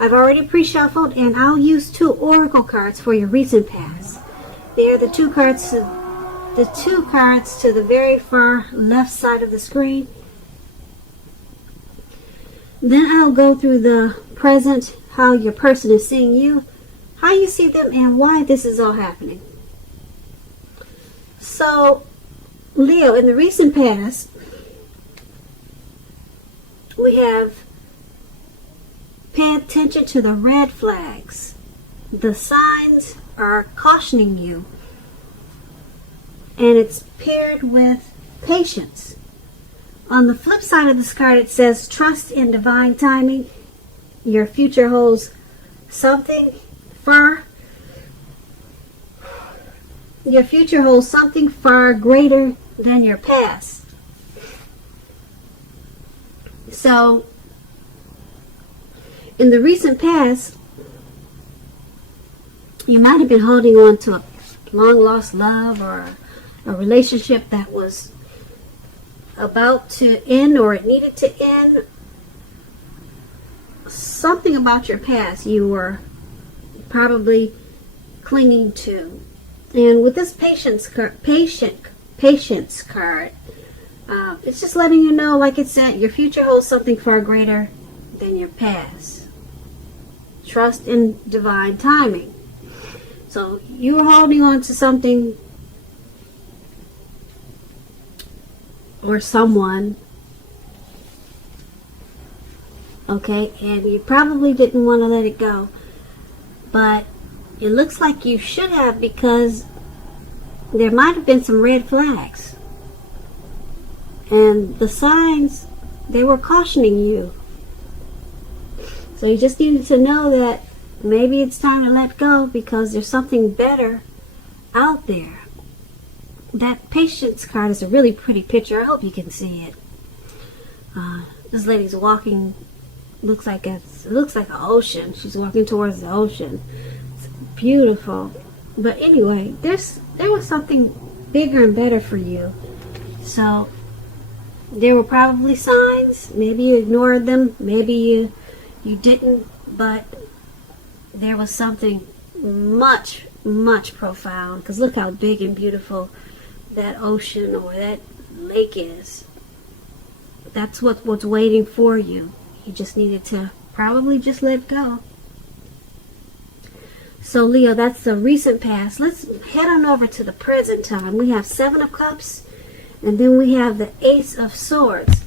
I've already pre-shuffled, and I'll use 2 oracle cards for your recent past. They are the two cards to the very far left side of the screen. Then I'll go through the present, how your person is seeing you, how you see them, and why this is all happening. So, Leo, in the recent past, we have pay attention to the red flags. The signs are cautioning you, and it's paired with patience. On the flip side of this card, it says trust in divine timing. Your future holds something far greater than your past. So, in the recent past, you might have been holding on to a long lost love or a relationship that was about to end, or it needed to end. Something about your past you were probably clinging to. And with this patience card, it's just letting you know, like it said, your future holds something far greater than your past. Trust in divine timing. So you're holding on to something or someone, okay, and you probably didn't want to let it go, but it looks like you should have, because there might have been some red flags, and the signs, they were cautioning you. So you just needed to know that maybe it's time to let go, because there's something better out there. That patience card is a really pretty picture. I hope you can see it. This lady's walking. It looks like an ocean. She's walking towards the ocean. It's beautiful. But anyway, there was something bigger and better for you. So there were probably signs. Maybe you ignored them. Maybe you didn't. But there was something much, much profound. Because look how big and beautiful that ocean or that lake is. That's what's waiting for you. You just needed to probably just let go. So Leo, that's the recent past. Let's head on over to the present time. We have 7 of Cups, and then we have the Ace of Swords.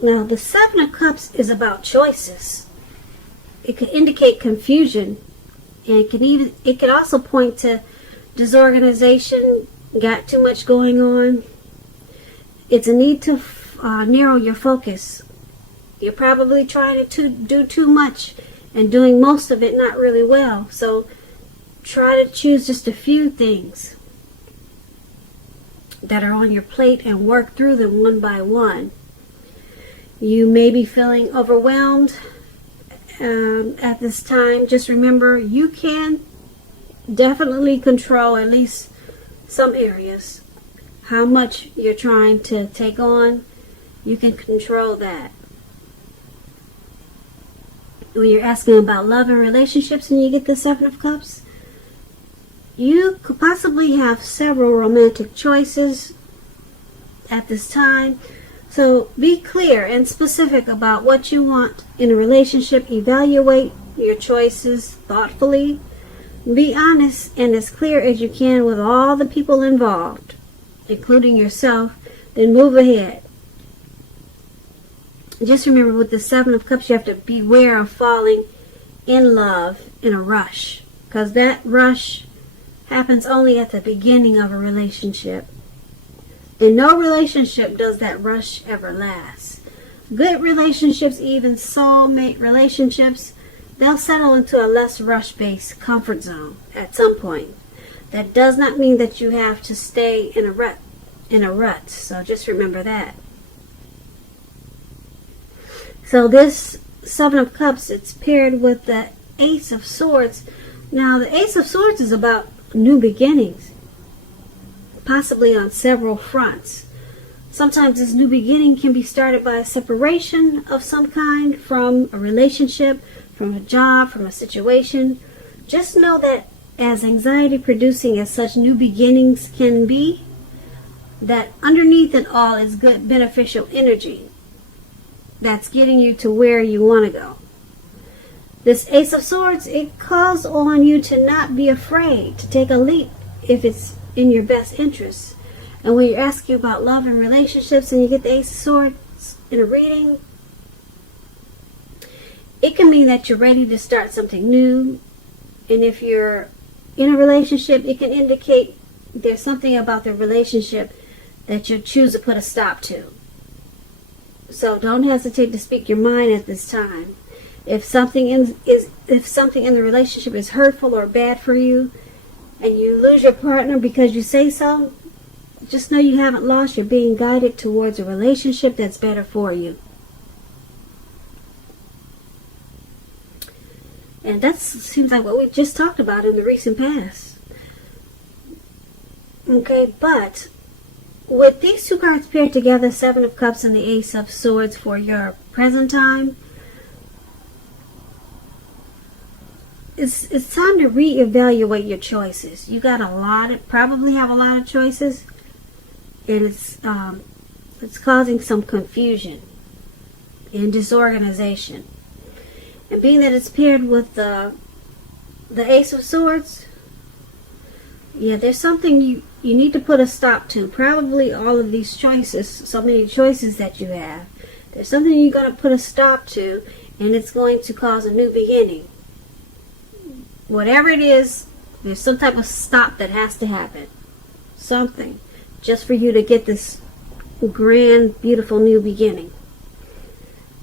Now the 7 of Cups is about choices. It could indicate confusion, and it could also point to disorganization. Got too much going on. It's a need to narrow your focus. You're probably trying to do too much and doing most of it not really well. So try to choose just a few things that are on your plate and work through them one by one. You may be feeling overwhelmed at this time. Just remember, you can definitely control at least some areas. How much you're trying to take on, you can control that. When you're asking about love and relationships and you get the 7 of Cups, you could possibly have several romantic choices at this time. So be clear and specific about what you want in a relationship. Evaluate your choices thoughtfully. Be honest and as clear as you can with all the people involved, including yourself, then move ahead. Just remember, with the 7 of Cups, you have to beware of falling in love in a rush, because that rush happens only at the beginning of a relationship. And no relationship does that rush ever last. Good relationships, even soulmate relationships, they'll settle into a less rush-based comfort zone at some point. That does not mean that you have to stay in a rut. So just remember that. So this 7 of Cups, it's paired with the Ace of Swords. Now the Ace of Swords is about new beginnings, possibly on several fronts. Sometimes this new beginning can be started by a separation of some kind from a relationship, from a job, from a situation. Just know that as anxiety producing as such new beginnings can be, that underneath it all is good beneficial energy that's getting you to where you want to go. This Ace of Swords, it calls on you to not be afraid to take a leap if it's in your best interest. And when you're asking about love and relationships and you get the Ace of Swords in a reading, it can mean that you're ready to start something new. And if you're in a relationship, it can indicate there's something about the relationship that you choose to put a stop to. So don't hesitate to speak your mind at this time. If something in the relationship is hurtful or bad for you, and you lose your partner because you say so, just know you haven't lost. You're being guided towards a relationship that's better for you. And that seems like what we just talked about in the recent past. Okay, but with these two cards paired together, Seven of Cups and the Ace of Swords for your present time, it's time to reevaluate your choices. You got probably have a lot of choices, and it's causing some confusion and disorganization. And being that it's paired with the Ace of Swords, yeah, there's something you need to put a stop to. Probably all of these choices, so many choices that you have, there's something you're going to put a stop to, and it's going to cause a new beginning. Whatever it is, there's some type of stop that has to happen. Something. Just for you to get this grand, beautiful new beginning.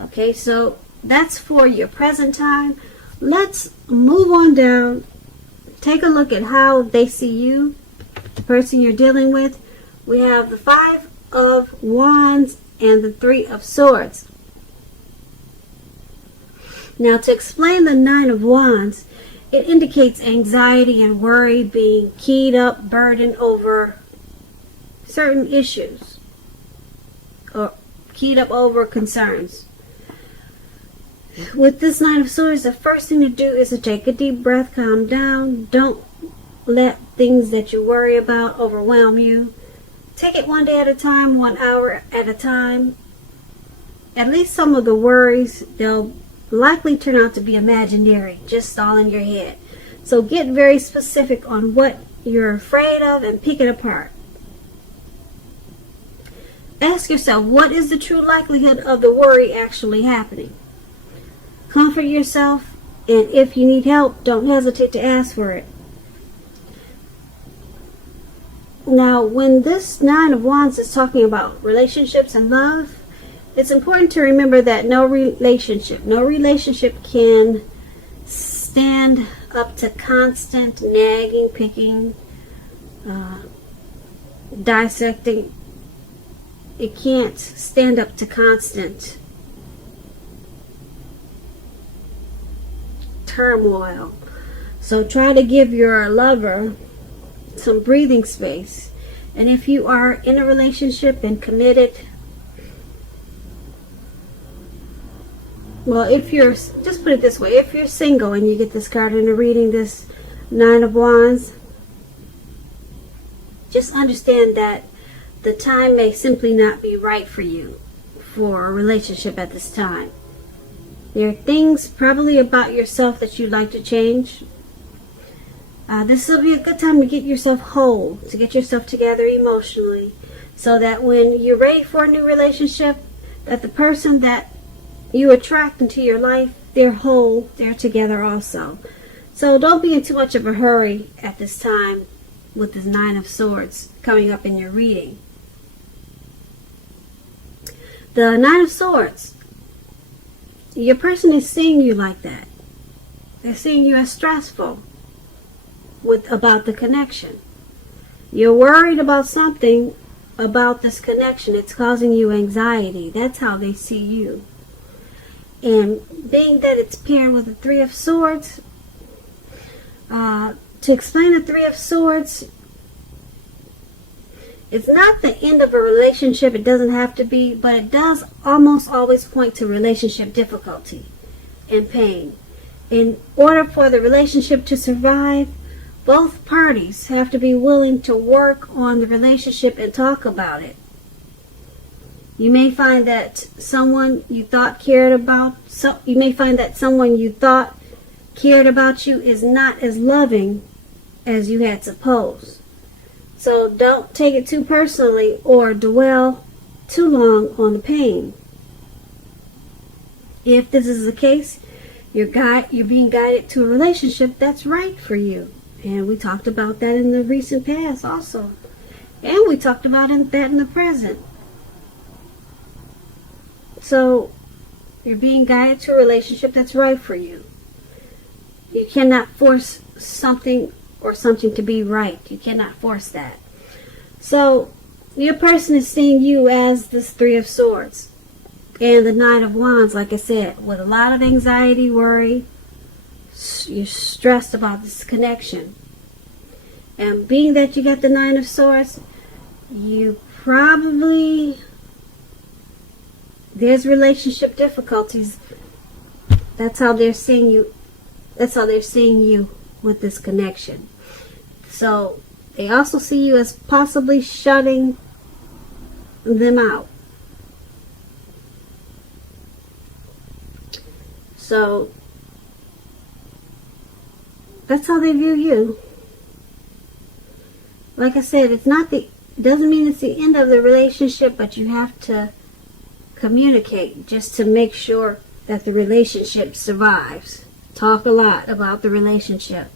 Okay, so that's for your present time. Let's move on down. Take a look at how they see you, the person you're dealing with. We have the Five of Wands and the Three of Swords. Now, to explain the Nine of Wands, it indicates anxiety and worry, being keyed up, burdened over certain issues, or keyed up over concerns. With this Nine of Swords, the first thing to do is to take a deep breath, calm down. Don't let things that you worry about overwhelm you. Take it one day at a time, 1 hour at a time. At least some of the worries, they'll likely turn out to be imaginary, just all in your head. So get very specific on what you're afraid of and pick it apart. Ask yourself, what is the true likelihood of the worry actually happening? Comfort yourself, and if you need help, don't hesitate to ask for it. Now, when this Nine of Wands is talking about relationships and love, it's important to remember that no relationship can stand up to constant nagging, picking, dissecting. It can't stand up to constant turmoil. So try to give your lover some breathing space. And if you are in a relationship and committed, well, if you're, just put it this way, if you're single and you get this card in a reading, this Nine of Wands, just understand that the time may simply not be right for you for a relationship at this time. There are things probably about yourself that you'd like to change. This will be a good time to get yourself whole, to get yourself together emotionally, so that when you're ready for a new relationship, that the person that you attract into your life, they're whole, they're together also. So don't be in too much of a hurry at this time with this Nine of Swords coming up in your reading. The Nine of Swords, your person is seeing you like that. They're seeing you as stressful about the connection. You're worried about something about this connection. It's causing you anxiety. That's how they see you. And being that it's paired with the Three of Swords, to explain the Three of Swords, it's not the end of a relationship. It doesn't have to be, but it does almost always point to relationship difficulty and pain. In order for the relationship to survive, both parties have to be willing to work on the relationship and talk about it. You may find that someone you thought cared about you is not as loving as you had supposed. So don't take it too personally or dwell too long on the pain. If this is the case, you're being guided to a relationship that's right for you. And we talked about that in the recent past also. And we talked about that in the present. So you're being guided to a relationship that's right for you. You cannot force something or something to be right. You cannot force that. So your person is seeing you as this Three of Swords and the Knight of Wands, like I said, with a lot of anxiety, worry. You're stressed about this connection. And being that you got the Nine of Swords, you probably, there's relationship difficulties. That's how they're seeing you. That's how they're seeing you with this connection. So they also see you as possibly shutting them out. So that's how they view you. Like I said, it doesn't mean it's the end of the relationship, but you have to communicate just to make sure that the relationship survives. Talk a lot about the relationship.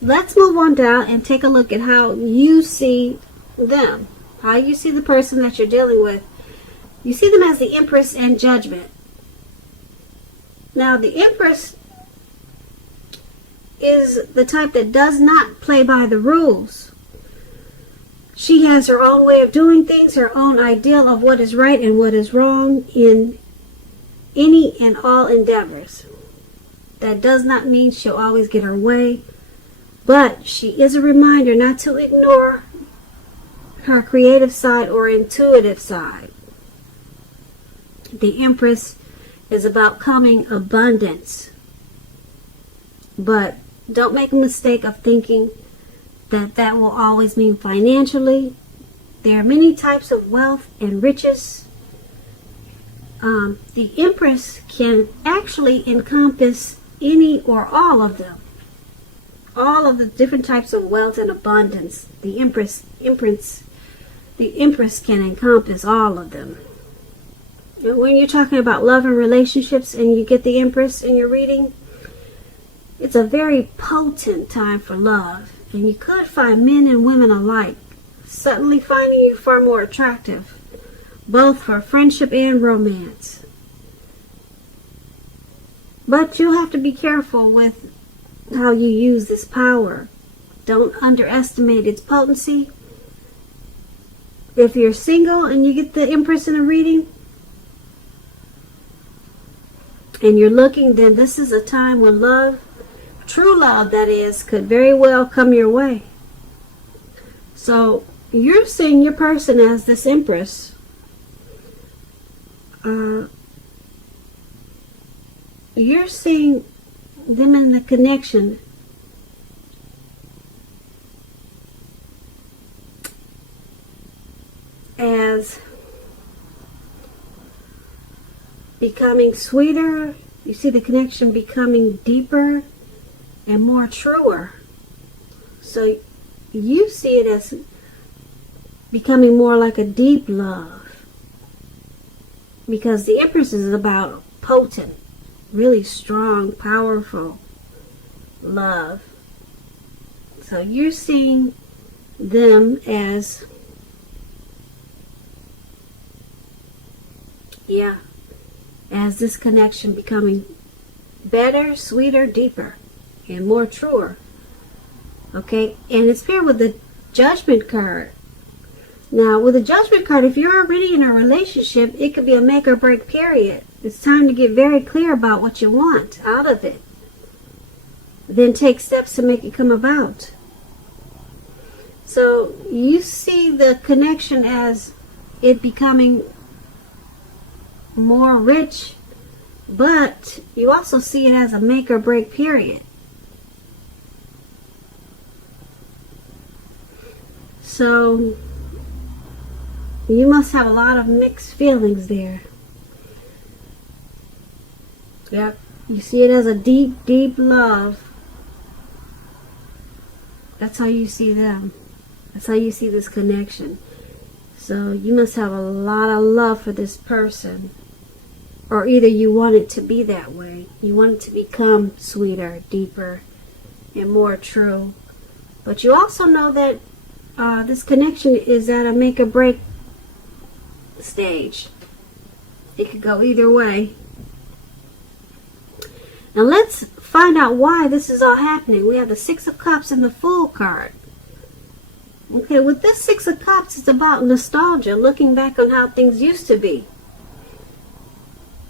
Let's move on down and take a look at how you see them. How you see the person that you're dealing with. You see them as the Empress and Judgment. Now, the Empress is the type that does not play by the rules. She has her own way of doing things, her own ideal of what is right and what is wrong in any and all endeavors. That does not mean she'll always get her way, but she is a reminder not to ignore her creative side or intuitive side. The Empress is about coming abundance, but don't make a mistake of thinking that will always mean financially. There are many types of wealth and riches. The Empress can actually encompass any or all of them. All of the different types of wealth and abundance. The Empress can encompass all of them. And when you're talking about love and relationships and you get the Empress in your reading, it's a very potent time for love. And you could find men and women alike suddenly finding you far more attractive, both for friendship and romance. But you'll have to be careful with how you use this power. Don't underestimate its potency. If you're single and you get the Empress in a reading and you're looking, then this is a time when love, true love that is, could very well come your way. So you're seeing your person as this Empress. You're seeing them in the connection as becoming sweeter. You see the connection becoming deeper and more truer. So you see it as becoming more like a deep love, because the Empress is about potent, really strong, powerful love. So you're seeing them as, as this connection becoming better, sweeter, deeper, and more truer. Okay, and it's paired with the Judgment card. Now, with the Judgment card, if you're already in a relationship, it could be a make or break period. It's time to get very clear about what you want out of it. Then take steps to make it come about. So you see the connection as it becoming more rich, but you also see it as a make or break period. So you must have a lot of mixed feelings there. Yep. You see it as a deep, deep love. That's how you see them. That's how you see this connection. So you must have a lot of love for this person. Or either you want it to be that way. You want it to become sweeter, deeper, and more true. But you also know that this connection is at a make or break stage. It could go either way. Now let's find out why this is all happening. We have the Six of Cups and the Fool card. Okay, with this Six of Cups, it's about nostalgia, looking back on how things used to be.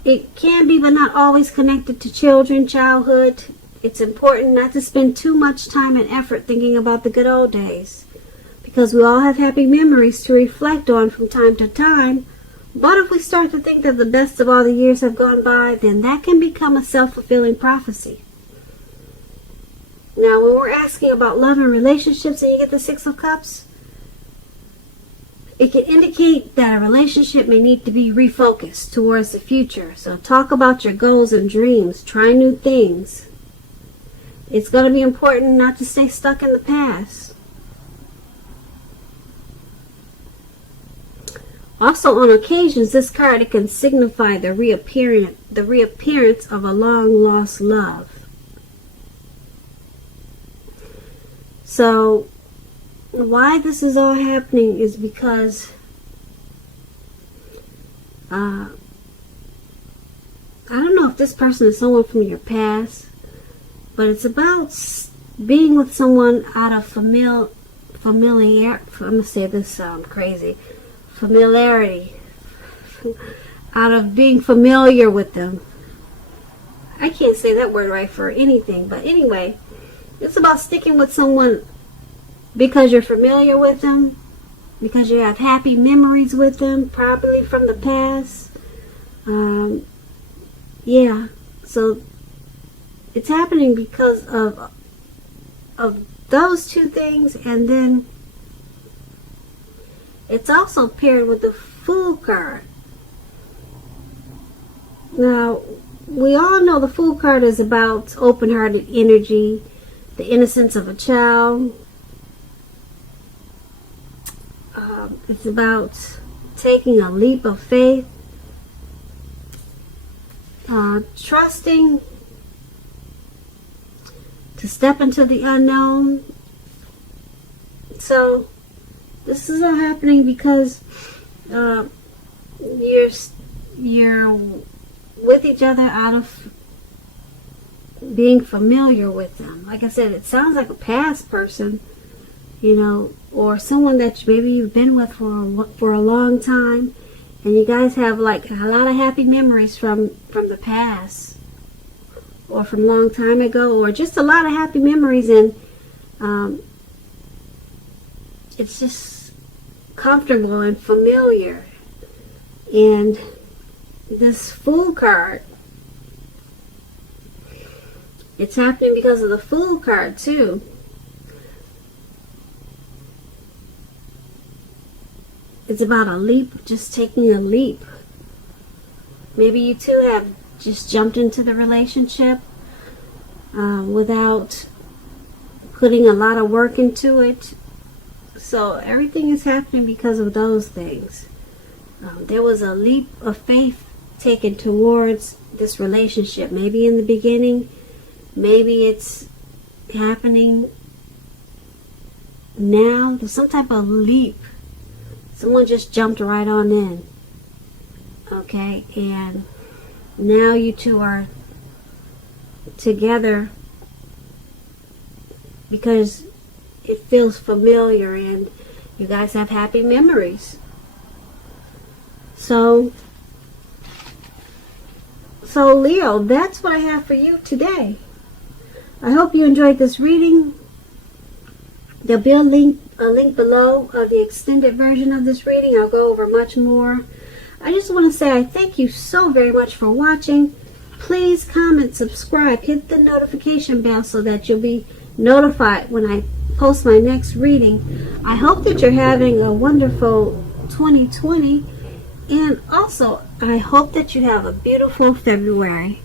It can be, but not always, connected to children, childhood. It's important not to spend too much time and effort thinking about the good old days, because we all have happy memories to reflect on from time to time. But if we start to think that the best of all the years have gone by, then that can become a self-fulfilling prophecy. Now, when we're asking about love and relationships and you get the Six of Cups, it can indicate that a relationship may need to be refocused towards the future. So talk about your goals and dreams. Try new things. It's going to be important not to stay stuck in the past. Also, on occasions, this card, it can signify the reappearance of a long-lost love. So, why this is all happening is because I don't know if this person is someone from your past, but it's about being with someone out of familiarity. I'm going to say this crazy. Familiarity, out of being familiar with them. I can't say that word right for anything, but anyway, it's about sticking with someone because you're familiar with them, because you have happy memories with them, probably from the past. Yeah, so it's happening because of those two things, and then it's also paired with the Fool card. Now, we all know the Fool card is about open-hearted energy, the innocence of a child. It's about taking a leap of faith, trusting to step into the unknown. So this is all happening because you're with each other out of being familiar with them. Like I said, it sounds like a past person, you know, or someone that maybe you've been with for a long time, and you guys have like a lot of happy memories from the past, or from a long time ago, or just a lot of happy memories, and it's just comfortable and familiar. And this Fool card, it's happening because of the Fool card too. It's about a leap, just taking a leap. Maybe you two have just jumped into the relationship without putting a lot of work into it. So everything is happening because of those things. There was a leap of faith taken towards this relationship. Maybe in the beginning, maybe it's happening now. There's some type of leap. Someone just jumped right on in. Okay, and now you two are together because it feels familiar and you guys have happy memories. So Leo, that's what I have for you today. I hope you enjoyed this reading. There'll be a link below of the extended version of this reading. I'll go over much more. I just want to say I thank you so very much for watching. Please comment, subscribe, hit the notification bell so that you'll be notified when I post my next reading. I hope that you're having a wonderful 2020, and also I hope that you have a beautiful February.